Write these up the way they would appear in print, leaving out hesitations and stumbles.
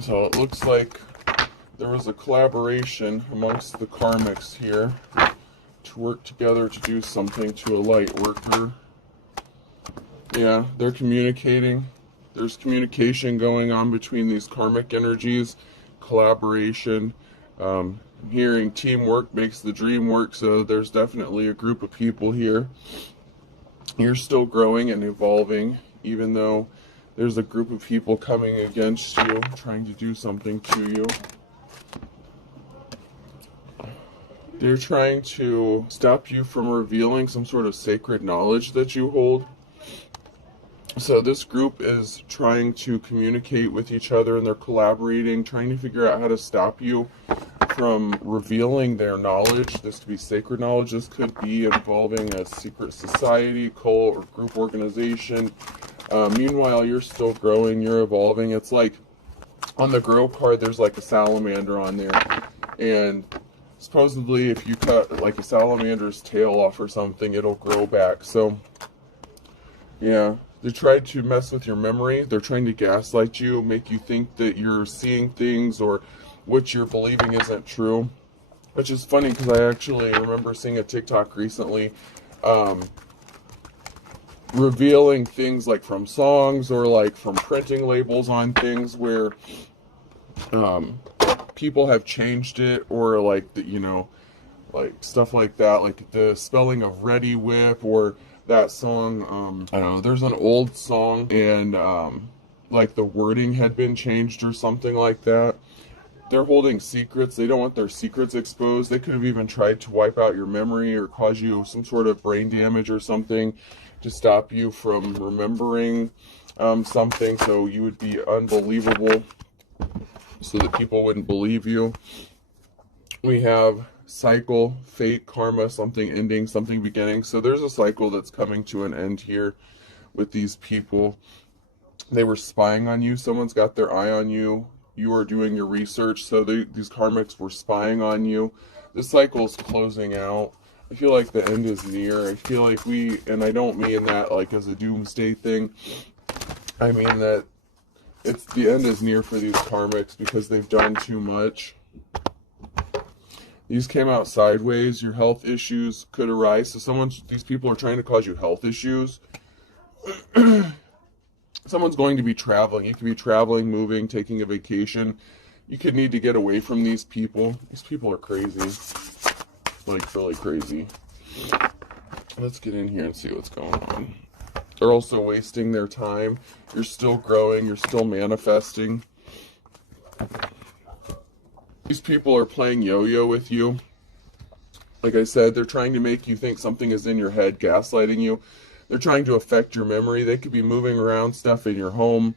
So it looks like there was a collaboration amongst the karmics here to work together to do something to a light worker. Yeah, they're communicating. There's communication going on between these karmic energies, collaboration. I'm hearing teamwork makes the dream work, so there's definitely a group of people here. You're still growing and evolving, even though there's a group of people coming against you, trying to do something to you. They're trying to stop you from revealing some sort of sacred knowledge that you hold. So this group is trying to communicate with each other, and they're collaborating, trying to figure out how to stop you from revealing their knowledge. This could be sacred knowledge. This could be involving a secret society, cult, or group organization. Meanwhile, you're still growing, you're evolving. It's like on the grow card, there's like a salamander on there. And supposedly, if you cut like a salamander's tail off or something, it'll grow back. So, yeah. They try to mess with your memory. They're trying to gaslight you, make you think that you're seeing things or what you're believing isn't true. Which is funny because I actually remember seeing a TikTok recently revealing things like from songs or like from printing labels on things where people have changed it, or like, like stuff like that, like the spelling of Ready Whip, or that song, I don't know, there's an old song and like the wording had been changed or something like that. They're holding secrets. They don't want their secrets exposed. They could have even tried to wipe out your memory or cause you some sort of brain damage or something to stop you from remembering something, so you would be unbelievable, so that people wouldn't believe you. We have cycle, fate, karma, something ending, something beginning. So there's a cycle that's coming to an end here with these people. They were spying on you. Someone's got their eye on you. You are doing your research. So these karmics were spying on you. This cycle is closing out. I feel like the end is near. I feel like and I don't mean that like as a doomsday thing. I mean that the end is near for these karmics because they've done too much. These came out sideways. Your health issues could arise. So these people are trying to cause you health issues. Someone's going to be traveling. You could be traveling, moving, taking a vacation. You could need to get away from these people. These people are crazy. Like, really crazy. Let's get in here and see what's going on. They're also wasting their time. You're still growing. You're still manifesting. These people are playing yo-yo with you. Like I said, they're trying to make you think something is in your head, gaslighting you. They're trying to affect your memory. They could be moving around stuff in your home,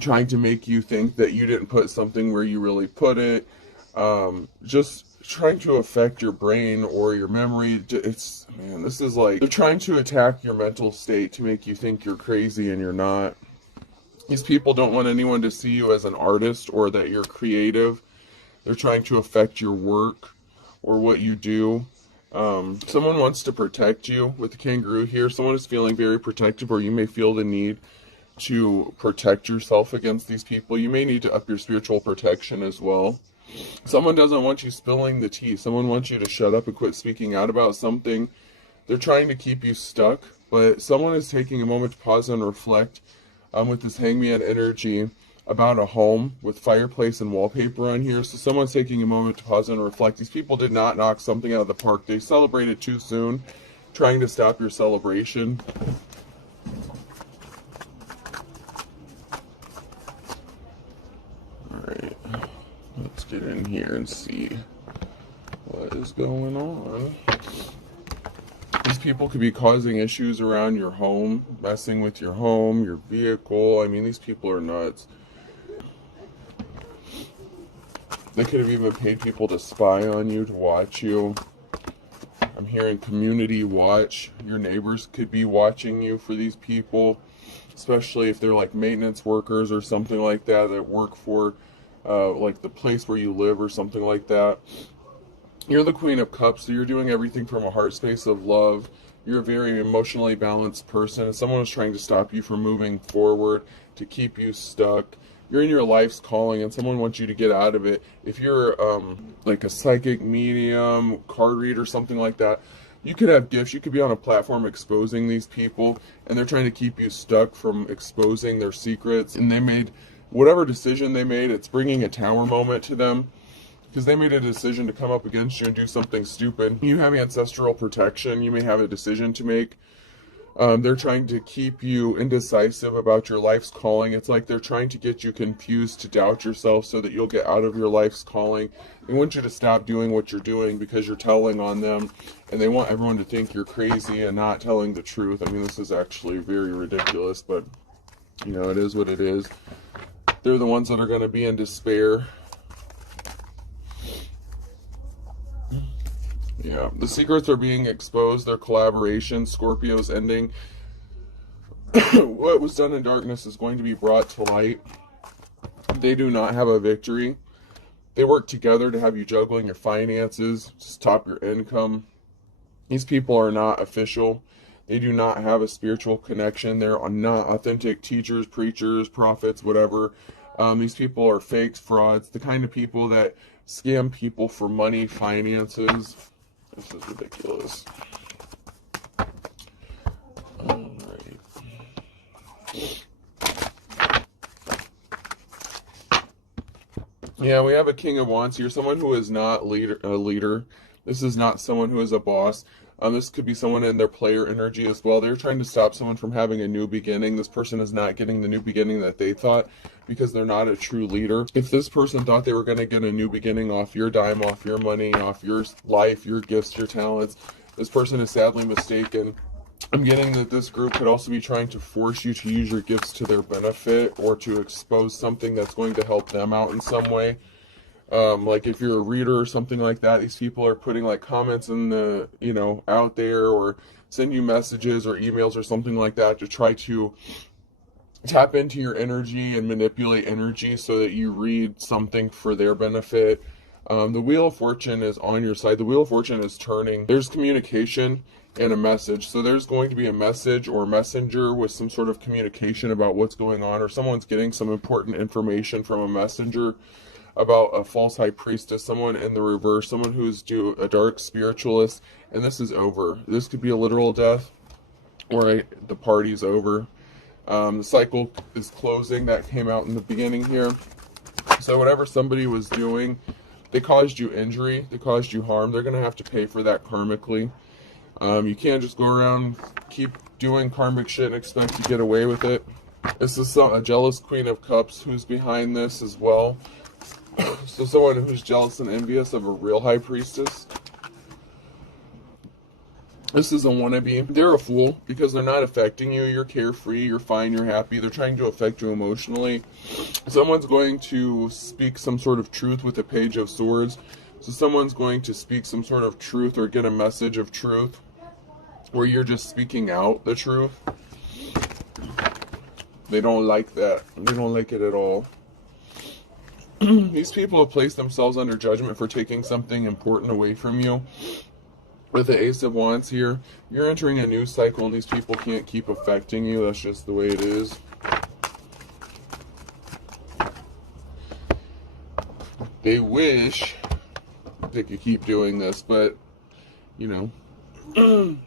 trying to make you think that you didn't put something where you really put it. Just trying to affect your brain or your memory. This is like, they're trying to attack your mental state to make you think you're crazy and you're not. These people don't want anyone to see you as an artist or that you're creative. They're trying to affect your work or what you do. Someone wants to protect you with the kangaroo here. Someone is feeling very protective, or you may feel the need to protect yourself against these people. You may need to up your spiritual protection as well. Someone doesn't want you spilling the tea. Someone wants you to shut up and quit speaking out about something. They're trying to keep you stuck, but someone is taking a moment to pause and reflect with this hangman energy about a home with fireplace and wallpaper on here. So someone's taking a moment to pause and reflect. These people did not knock something out of the park. They celebrated too soon, trying to stop your celebration. Alright, let's get in here and see what is going on. These people could be causing issues around your home, messing with your home, your vehicle. I mean, these people are nuts. They could have even paid people to spy on you, to watch you. I'm hearing community watch. Your neighbors could be watching you for these people, especially if they're like maintenance workers or something like that work for like the place where you live or something like that. You're the Queen of Cups, so you're doing everything from a heart space of love. You're a very emotionally balanced person. Someone was trying to stop you from moving forward, to keep you stuck, you're in your life's calling and someone wants you to get out of it. If you're like a psychic medium, card reader, something like that, you could have gifts. You could be on a platform exposing these people, and they're trying to keep you stuck from exposing their secrets. And they made whatever decision they made, it's bringing a tower moment to them, because they made a decision to come up against you and do something stupid. You have ancestral protection. You may have a decision to make. They're trying to keep you indecisive about your life's calling. It's like they're trying to get you confused, to doubt yourself so that you'll get out of your life's calling. They want you to stop doing what you're doing because you're telling on them, and they want everyone to think you're crazy and not telling the truth. I mean, this is actually very ridiculous, but, you know, it is what it is. They're the ones that are going to be in despair. Yeah, the secrets are being exposed. Their collaboration, Scorpio's ending. What was done in darkness is going to be brought to light. They do not have a victory. They work together to have you juggling your finances, to top your income. These people are not official. They do not have a spiritual connection. They're not authentic teachers, preachers, prophets, whatever. These people are fakes, frauds, the kind of people that scam people for money, finances. This is ridiculous. All right. Yeah, we have a King of Wands here. Someone who is not a leader. This is not someone who is a boss. This could be someone in their player energy as well. They're trying to stop someone from having a new beginning. This person is not getting the new beginning that they thought because they're not a true leader. If this person thought they were going to get a new beginning off your dime, off your money, off your life, your gifts, your talents, this person is sadly mistaken. I'm getting that this group could also be trying to force you to use your gifts to their benefit or to expose something that's going to help them out in some way. Like if you're a reader or something like that, these people are putting like comments in the, you know, out there, or send you messages or emails or something like that to try to tap into your energy and manipulate energy so that you read something for their benefit. The Wheel of Fortune is on your side. The Wheel of Fortune is turning. There's communication and a message. So there's going to be a message or messenger with some sort of communication about what's going on, or someone's getting some important information from a messenger about a false high priestess, someone in the reverse, someone who's a dark spiritualist, and this is over. This could be a literal death, or the party's over. The cycle is closing. That came out in the beginning here. So whatever somebody was doing, they caused you injury, they caused you harm, they're going to have to pay for that karmically. You can't just go around, keep doing karmic shit and expect to get away with it. This is a jealous Queen of Cups who's behind this as well. So someone who's jealous and envious of a real high priestess. This is a wannabe. They're a fool because they're not affecting you. You're carefree, you're fine, you're happy. They're trying to affect you emotionally. Someone's going to speak some sort of truth with a Page of Swords. So someone's going to speak some sort of truth or get a message of truth where you're just speaking out the truth. They don't like that. They don't like it at all. These people have placed themselves under judgment for taking something important away from you. With the Ace of Wands here, you're entering a new cycle and these people can't keep affecting you. That's just the way it is. They wish they could keep doing this, but, you know,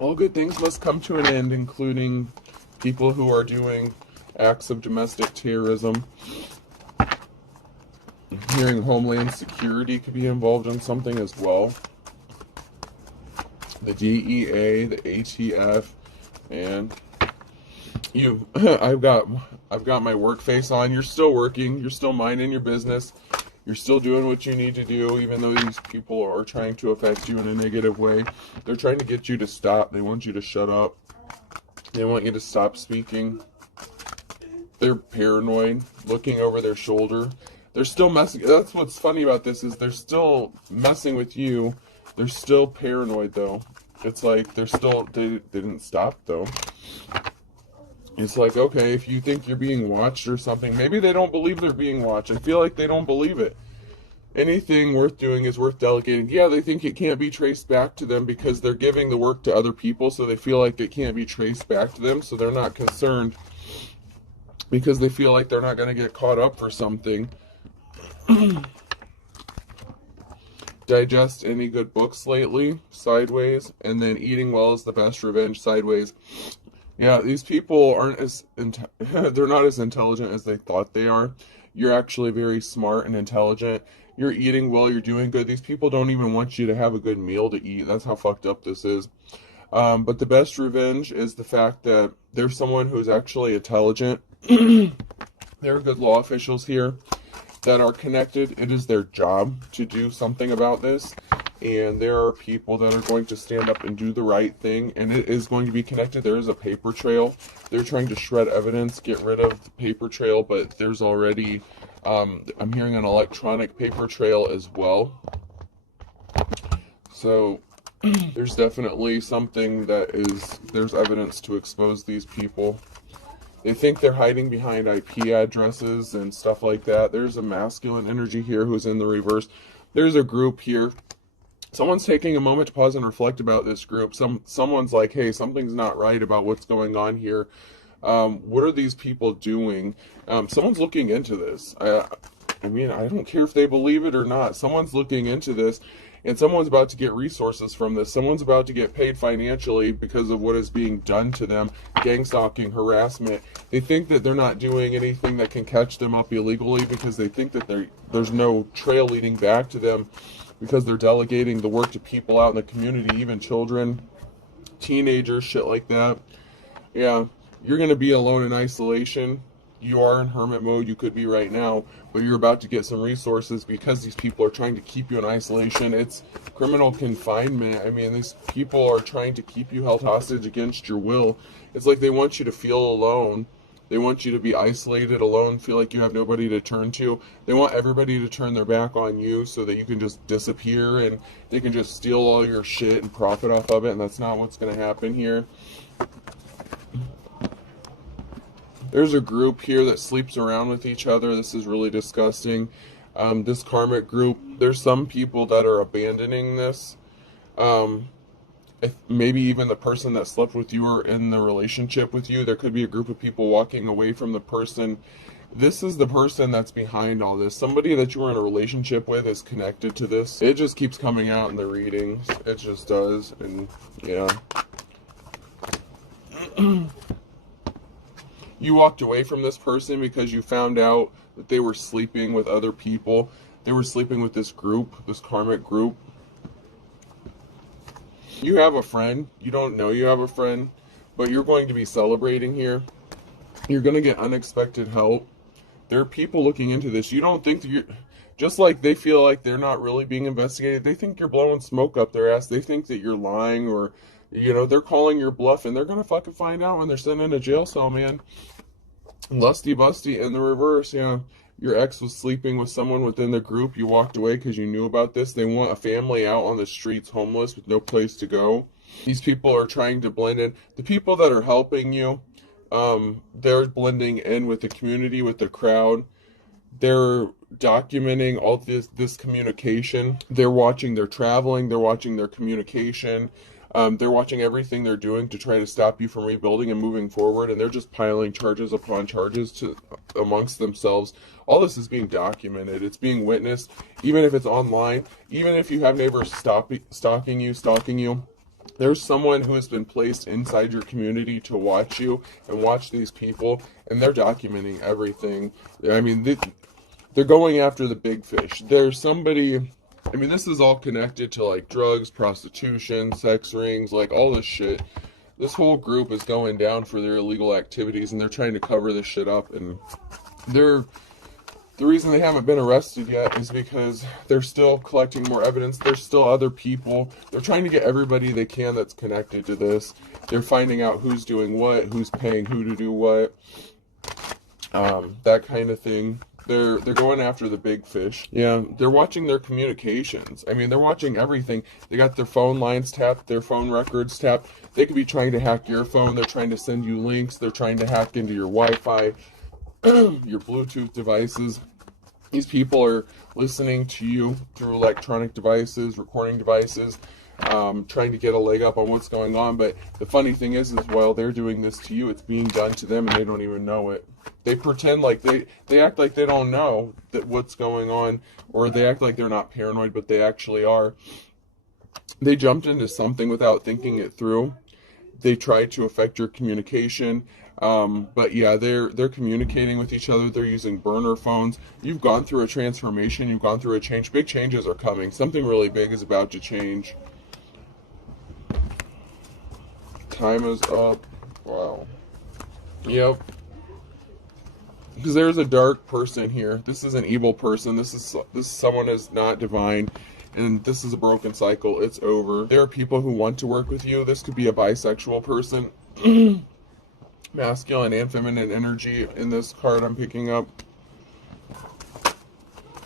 all good things must come to an end, including people who are doing acts of domestic terrorism. Hearing Homeland Security could be involved in something as well. The DEA, the ATF, and you. I've got my work face on. You're still working. You're still minding your business. You're still doing what you need to do, even though these people are trying to affect you in a negative way. They're trying to get you to stop. They want you to shut up. They want you to stop speaking. They're paranoid, looking over their shoulder. They're still messing. That's what's funny about this, is they're still messing with you. They're still paranoid, though. It's like they didn't stop, though. It's like, okay, if you think you're being watched or something, maybe they don't believe they're being watched. I feel like they don't believe it. Anything worth doing is worth delegating. Yeah, they think it can't be traced back to them because they're giving the work to other people, so they feel like it can't be traced back to them, so they're not concerned because they feel like they're not going to get caught up for something. Digest any good books lately, sideways, and then eating well is the best revenge, sideways. Yeah, these people aren't as they're not as intelligent as they thought they are. You're actually very smart and intelligent. You're eating well, you're doing good. These people don't even want you to have a good meal to eat. That's how fucked up this is. But the best revenge is the fact that there's someone who's actually intelligent. There are good law officials here that are connected. It is their job to do something about this. And there are people that are going to stand up and do the right thing. And it is going to be connected. There is a paper trail. They're trying to shred evidence, get rid of the paper trail. But there's already, I'm hearing an electronic paper trail as well. So there's definitely something that is, there's evidence to expose these people. They think they're hiding behind IP addresses and stuff like that. There's a masculine energy here who's in the reverse. There's a group here. Someone's taking a moment to pause and reflect about this group. Someone's like, hey, something's not right about what's going on here. What are these people doing? Someone's looking into this. I mean, I don't care if they believe it or not. Someone's looking into this. And someone's about to get resources from this. Someone's about to get paid financially because of what is being done to them. Gang stalking, harassment. They think that they're not doing anything that can catch them up illegally because they think that there's no trail leading back to them because they're delegating the work to people out in the community, even children, teenagers, shit like that. Yeah, you're going to be alone in isolation. You are in hermit mode, you could be right now, but you're about to get some resources because these people are trying to keep you in isolation. It's criminal confinement. I mean, these people are trying to keep you held hostage against your will. It's like they want you to feel alone. They want you to be isolated, alone, feel like you have nobody to turn to. They want everybody to turn their back on you so that you can just disappear and they can just steal all your shit and profit off of it, and that's not what's going to happen here. There's a group here that sleeps around with each other. This is really disgusting. This karmic group, there's some people that are abandoning this. Maybe even the person that slept with you or in the relationship with you. There could be a group of people walking away from the person. This is the person that's behind all this. Somebody that you were in a relationship with is connected to this. It just keeps coming out in the readings. It just does. And yeah. You walked away from this person because you found out that they were sleeping with other people. They were sleeping with this group, this karmic group. You have a friend. You don't know you have a friend, but you're going to be celebrating here. You're going to get unexpected help. There are people looking into this. You don't think that you're, just like they feel like they're not really being investigated, they think you're blowing smoke up their ass. They think that you're lying or, you know, they're calling your bluff, and they're going to fucking find out when they're sitting in a jail cell, man. Lusty busty in the reverse, yeah. Your ex was sleeping with someone within the group. You walked away because you knew about this. They want a family out on the streets, homeless, with no place to go. These people are trying to blend in. The people that are helping you, they're blending in with the community, with the crowd. They're documenting all this communication. They're watching their traveling. They're watching their communication. They're watching everything they're doing to try to stop you from rebuilding and moving forward, and they're just piling charges upon charges amongst themselves. All this is being documented. It's being witnessed, even if it's online, even if you have neighbors stalking you. There's someone who has been placed inside your community to watch you and watch these people, and they're documenting everything. I mean, they're going after the big fish. There's somebody... I mean, this is all connected to, like, drugs, prostitution, sex rings, like, all this shit. This whole group is going down for their illegal activities, and they're trying to cover this shit up, and the reason they haven't been arrested yet is because they're still collecting more evidence. There's still other people. They're trying to get everybody they can that's connected to this. They're finding out who's doing what, who's paying who to do what, that kind of thing. They're going after the big fish. Yeah, they're watching their communications. I mean, they're watching everything. They got their phone lines tapped, their phone records tapped. They could be trying to hack your phone. They're trying to send you links. They're trying to hack into your Wi-Fi, your Bluetooth devices. These people are listening to you through electronic devices, recording devices. trying to get a leg up on what's going on. But the funny thing is while they're doing this to you, it's being done to them and they don't even know it. They pretend like they act like they don't know that what's going on, or they act like they're not paranoid, but they actually are. They jumped into something without thinking it through. They tried to affect your communication. But yeah, they're communicating with each other. They're using burner phones. You've gone through a transformation. You've gone through a change. Big changes are coming. Something really big is about to change. Time is up. Wow. Yep. Because there's a dark person here. This is an evil person. This someone is not divine. And this is a broken cycle. It's over. There are people who want to work with you. This could be a bisexual person. Masculine and feminine energy in this card I'm picking up.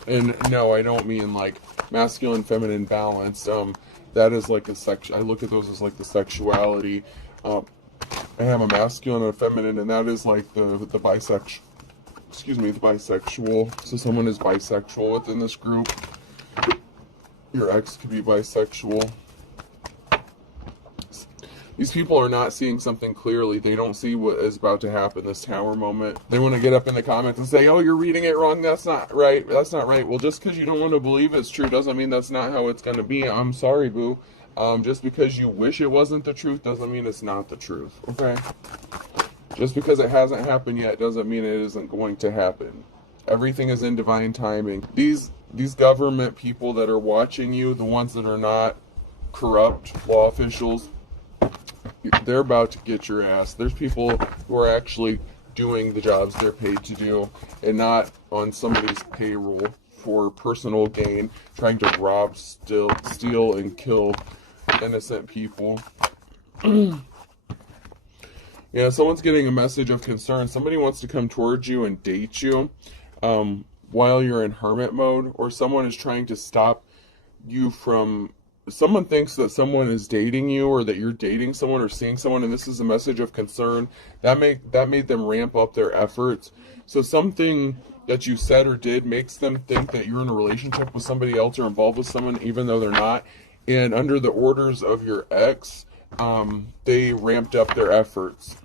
And no, I don't mean like masculine, feminine balance. That is like I look at those as like the sexuality. I have a masculine and a feminine, and that is like the bisexual. Excuse me, the bisexual. So someone is bisexual within this group. Your ex could be bisexual. These people are not seeing something clearly. They don't see what is about to happen, this tower moment. They want to get up in the comments and say, oh, you're reading it wrong. That's not right. That's not right. Well, just because you don't want to believe it's true doesn't mean that's not how it's going to be. I'm sorry, boo. Just because you wish it wasn't the truth doesn't mean it's not the truth, okay? Just because it hasn't happened yet doesn't mean it isn't going to happen. Everything is in divine timing. These government people that are watching you, the ones that are not corrupt law officials, they're about to get your ass. There's people who are actually doing the jobs they're paid to do and not on somebody's payroll for personal gain, trying to rob, steal, and kill innocent people. Yeah, someone's getting a message of concern. Somebody wants to come towards you and date you while you're in hermit mode, or someone is trying to stop you from... Someone thinks that someone is dating you, or that you're dating someone or seeing someone, and this is a message of concern. That made them ramp up their efforts. So something that you said or did makes them think that you're in a relationship with somebody else or involved with someone, even though they're not. And under the orders of your ex, they ramped up their efforts.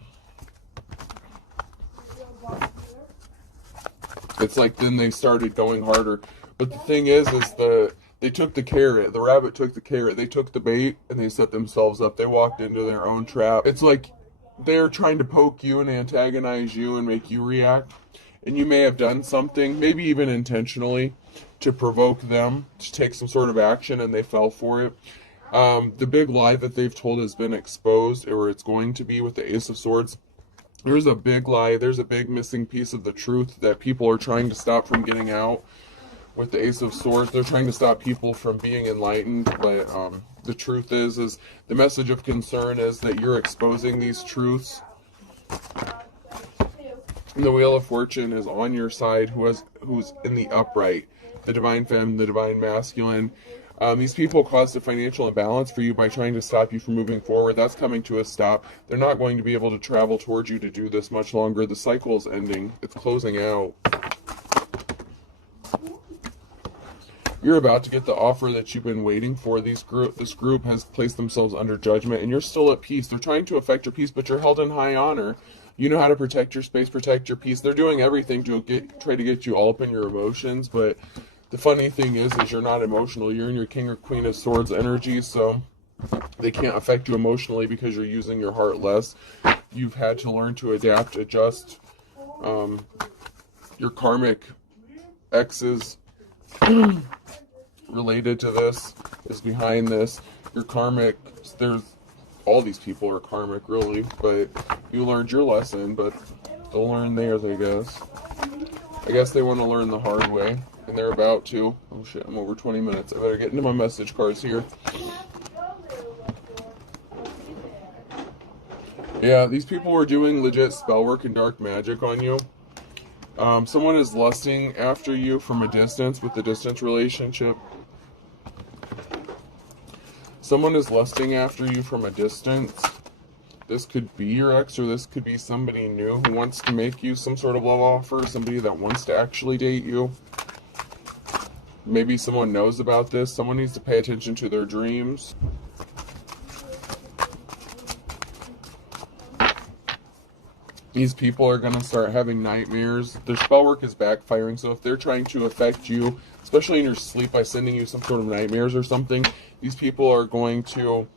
It's like then they started going harder. But the thing is they took the carrot. The rabbit took the carrot. They took the bait and they set themselves up. They walked into their own trap. It's like they're trying to poke you and antagonize you and make you react. And you may have done something, maybe even intentionally, to provoke them to take some sort of action, and they fell for it. The big lie that they've told has been exposed, or it's going to be, with the Ace of Swords. There's a big lie. There's a big missing piece of the truth that people are trying to stop from getting out. With the Ace of Swords, they're trying to stop people from being enlightened, but the truth is the message of concern is that you're exposing these truths. And the Wheel of Fortune is on your side, who's in the upright, the divine feminine, the divine masculine. These people caused a financial imbalance for you by trying to stop you from moving forward. That's coming to a stop. They're not going to be able to travel towards you to do this much longer. The cycle is ending. It's closing out. You're about to get the offer that you've been waiting for. This group has placed themselves under judgment, and you're still at peace. They're trying to affect your peace, but you're held in high honor. You know how to protect your space, protect your peace. They're doing everything to try to get you all up in your emotions, but the funny thing is you're not emotional. You're in your King or Queen of Swords energy, so they can't affect you emotionally because you're using your heart less. You've had to learn to adapt, adjust. Your karmic exes related to this is behind this. Your karmic, there's all these people are karmic really, but you learned your lesson, but they'll learn theirs, I guess. I guess they want to learn the hard way, and they're about to. Oh shit, I'm over 20 minutes. I better get into my message cards here. Yeah, these people were doing legit spell work and dark magic on you. Someone is lusting after you from a distance with the distance relationship. Someone is lusting after you from a distance. This could be your ex, or this could be somebody new who wants to make you some sort of love offer, somebody that wants to actually date you. Maybe someone knows about this. Someone needs to pay attention to their dreams. These people are going to start having nightmares. Their spell work is backfiring, so if they're trying to affect you, especially in your sleep by sending you some sort of nightmares or something, these people are going to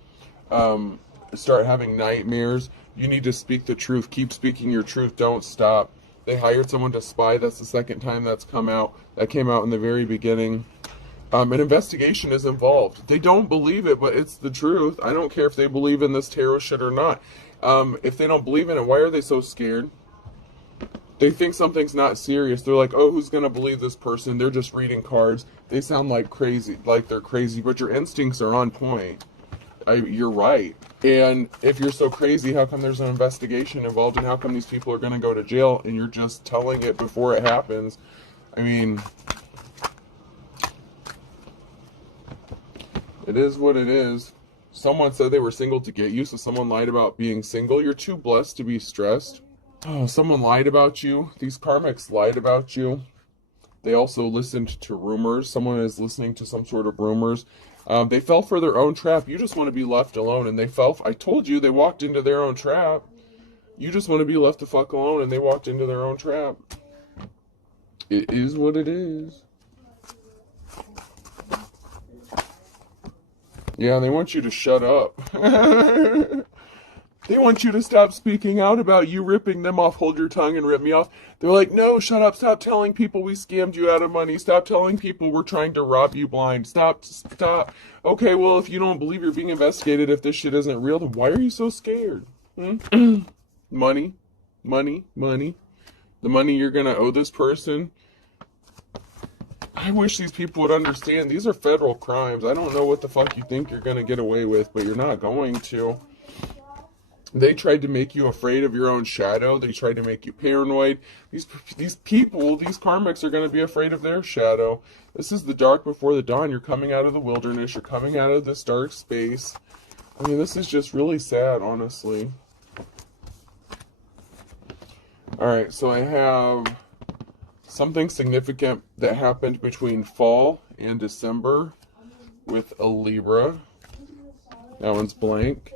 start having nightmares. You need to speak the truth. Keep speaking your truth. Don't stop. They hired someone to spy. That's the second time that's come out. That came out in the very beginning. An investigation is involved. They don't believe it, but it's the truth. I don't care if they believe in this tarot shit or not. If they don't believe in it, why are they so scared? They think something's not serious. They're like, oh, who's going to believe this person? They're just reading cards. They sound like crazy, like they're crazy, but your instincts are on point. You're right. And if you're so crazy, how come there's an investigation involved, and how come these people are going to go to jail and you're just telling it before it happens? I mean, it is what it is. Someone said they were single to get you, so someone lied about being single. You're too blessed to be stressed. Oh, someone lied about you. These karmics lied about you. They also listened to rumors. Someone is listening to some sort of rumors. They fell for their own trap. You just want to be left alone, and they fell. I told you, they walked into their own trap. You just want to be left the fuck alone, and they walked into their own trap. It is what it is. Yeah, they want you to shut up. They want you to stop speaking out about you ripping them off. Hold your tongue and rip me off. They're like, no, shut up. Stop telling people we scammed you out of money. Stop telling people we're trying to rob you blind. Stop. Okay, well, if you don't believe you're being investigated, if this shit isn't real, then why are you so scared? Money. The money you're going to owe this person. I wish these people would understand. These are federal crimes. I don't know what the fuck you think you're going to get away with, but you're not going to. They tried to make you afraid of your own shadow. They tried to make you paranoid. These people, these karmics are going to be afraid of their shadow. This is the dark before the dawn. You're coming out of the wilderness. You're coming out of this dark space. I mean, this is just really sad, honestly. Alright, so I have something significant that happened between fall and December with a Libra. That one's blank.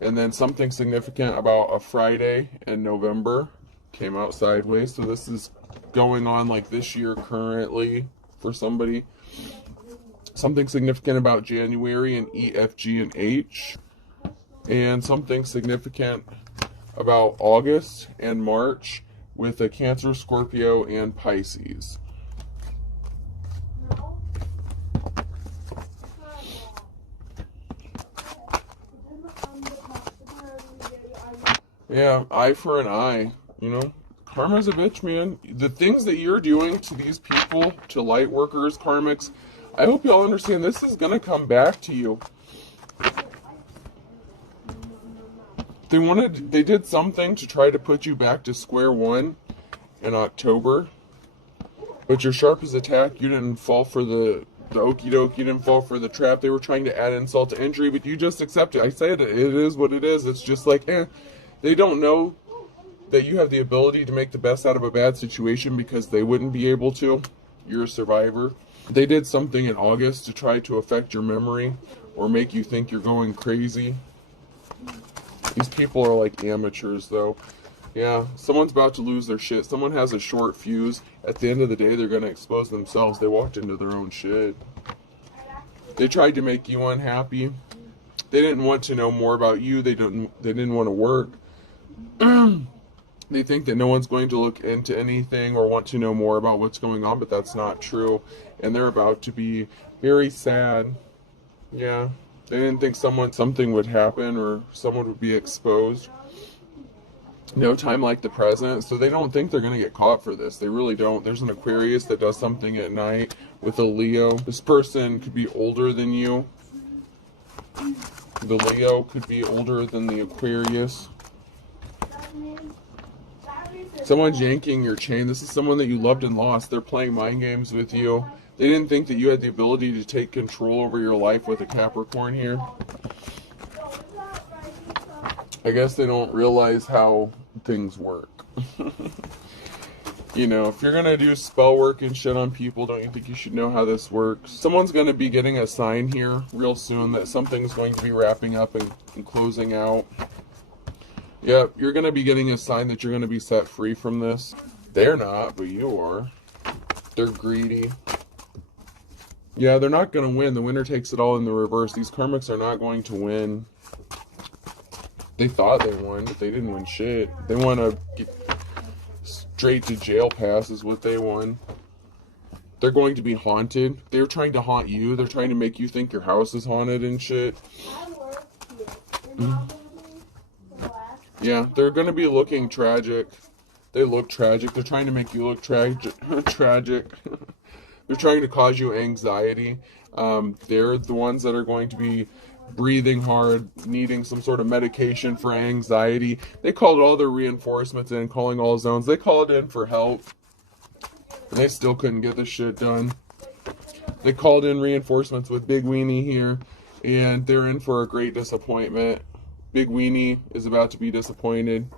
And then something significant about a Friday in November came out sideways. So this is going on like this year currently for somebody. Something significant about January and E, F, G, and H. And something significant about August and March with a Cancer, Scorpio, and Pisces. Yeah, eye for an eye, you know. Karma's a bitch, man. The things that you're doing to these people, to light workers, karmics, I hope y'all understand this is going to come back to you. They did something to try to put you back to square one in October. But you're sharp as a tack. You didn't fall for the okie doke. You didn't fall for the trap. They were trying to add insult to injury, but you just accept it. I said it is what it is. It's just like, They don't know that you have the ability to make the best out of a bad situation because they wouldn't be able to. You're a survivor. They did something in August to try to affect your memory or make you think you're going crazy. These people are like amateurs, though. Yeah, someone's about to lose their shit. Someone has a short fuse. At the end of the day, they're going to expose themselves. They walked into their own shit. They tried to make you unhappy. They didn't want to know more about you. They didn't want to work. They think that no one's going to look into anything or want to know more about what's going on, but that's not true. And they're about to be very sad. Yeah. They didn't think something would happen or someone would be exposed. No time like the present. So they don't think they're going to get caught for this. They really don't. There's an Aquarius that does something at night with a Leo. This person could be older than you. The Leo could be older than the Aquarius. Someone's yanking your chain. This is someone that you loved and lost. They're playing mind games with you. They didn't think that you had the ability to take control over your life with a Capricorn here. I guess they don't realize how things work. You know, if you're going to do spell work and shit on people, don't you think you should know how this works? Someone's going to be getting a sign here real soon that something's going to be wrapping up and closing out. Yep, you're going to be getting a sign that you're going to be set free from this. They're not, but you are. They're greedy. Yeah, they're not going to win. The winner takes it all in the reverse. These karmics are not going to win. They thought they won, but they didn't win shit. They want to get straight to jail pass is what they won. They're going to be haunted. They're trying to haunt you. They're trying to make you think your house is haunted and shit. Yeah, they're going to be looking tragic. They look tragic. They're trying to make you look tragic. They're trying to cause you anxiety. They're the ones that are going to be breathing hard, needing some sort of medication for anxiety. They called all their reinforcements in, calling all zones. They called in for help. And they still couldn't get this shit done. They called in reinforcements with Big Weenie here. And they're in for a great disappointment. Big Weenie is about to be disappointed.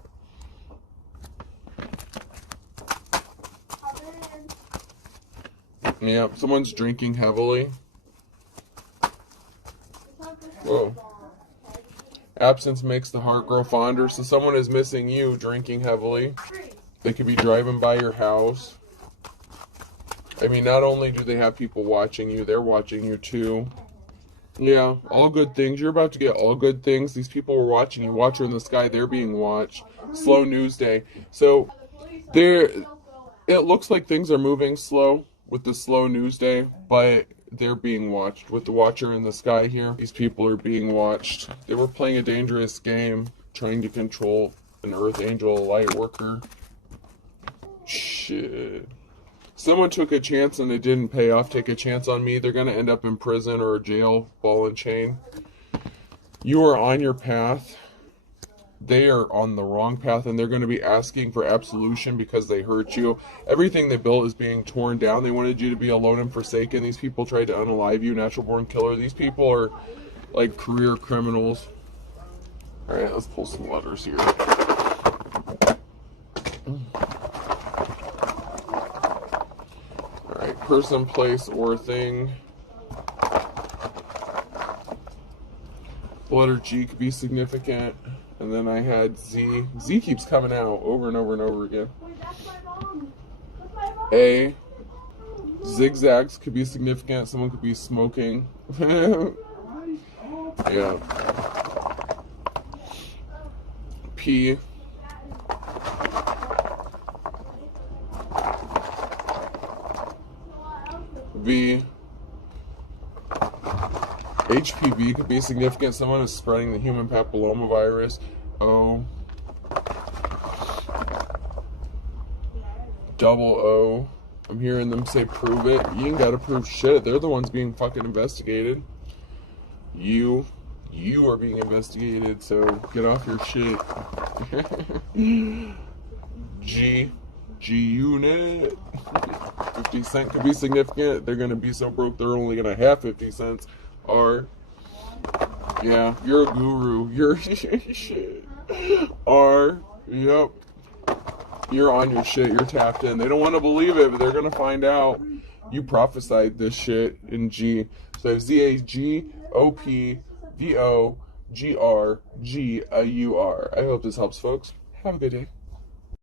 Yeah, someone's drinking heavily. Whoa. Absence makes the heart grow fonder. So someone is missing you drinking heavily. They could be driving by your house. I mean, not only do they have people watching you, they're watching you too. Yeah, all good things. You're about to get all good things. These people were watching you. Watcher in the sky, they're being watched. Slow news day. So, it looks like things are moving slow with the slow news day, but they're being watched. With the watcher in the sky here, these people are being watched. They were playing a dangerous game, trying to control an earth angel, a light worker. Shit. Someone took a chance and it didn't pay off. Take a chance on me. They're going to end up in prison or jail, ball and chain. You are on your path. They are on the wrong path, and they're going to be asking for absolution because they hurt you. Everything they built is being torn down. They wanted you to be alone and forsaken. These people tried to unalive you, natural born killer. These people are like career criminals. All right, let's pull some letters here. Person, place, or thing. The letter G could be significant. And then I had Z. Z keeps coming out over and over and over again. A. Zigzags could be significant. Someone could be smoking. Yeah. P. V. HPV could be significant. Someone is spreading the human papillomavirus. O. Double O. I'm hearing them say prove it. You ain't gotta prove shit. They're the ones being fucking investigated. You are being investigated, so get off your shit. G unit. 50 cent could be significant. They're gonna be so broke they're only gonna have 50 cents. R. Yeah, you're a guru. You're shit. R. Yep. You're on your shit. You're tapped in. They don't want to believe it, but they're gonna find out. You prophesied this shit in G. So ZAGOPVOGRGUR. I hope this helps, folks. Have a good day.